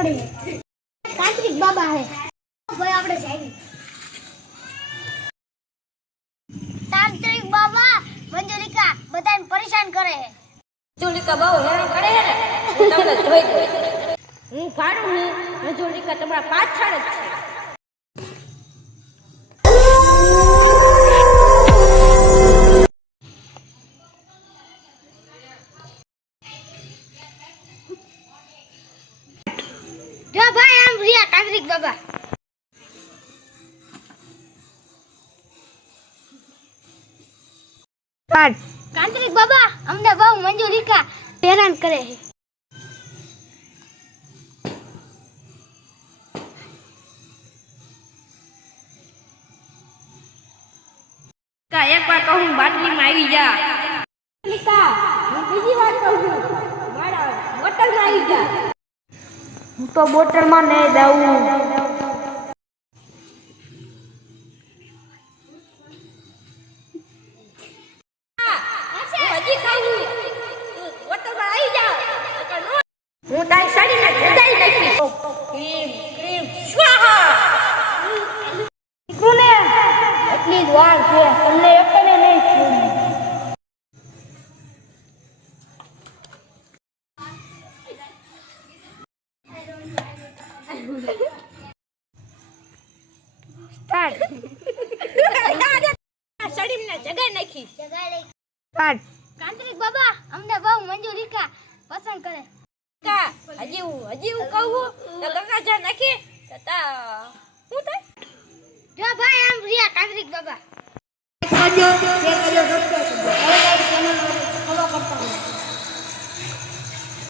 खड़े तांत्रिक बाबा है भाई આપણે જાવી तांत्रिक बाबा मंजुलिका બધાને પરેશાન કરે છે મંજુલિકા બહુ હેરાન કરે છે ને તમને જોઈ ગઈ હું ભાડું ને મંજુલિકા તમારા પાછળ જ છે જો ભાઈ આમ રિયા તાંત્રિક બાબા तांत्रिक बाबा हमने बहु मंजुलिका हैरान करे है का एक बार कहूं बाटली में આવી જા મંજુલિકા હું બીજી વાર કહું મારા બોટલ માં આવી જા હું તો બોટલ માં નહીં જાઉં હું તારી સાડીને જડાઈ નાખી ક્રીમ ક્રીમ સ્વાહા કોને એટલી જ વાર છે તમને એકને નહીં છોડી સ્ટાર્ટ સાડીને જગાઈ નાખી સ્ટાર્ટ तांत्रिक बाबा हमने बहु मंजुलिका पसंद करे કા હજી હું કહું તો ગંગા જા નાખી તા હું થાય જો ભાઈ આમ રિયા તાંત્રિક બાબા કરજો શેર કરજો સબસ્ક્રાઇબ કરજો હવે ચેનલ ફોલો કરતા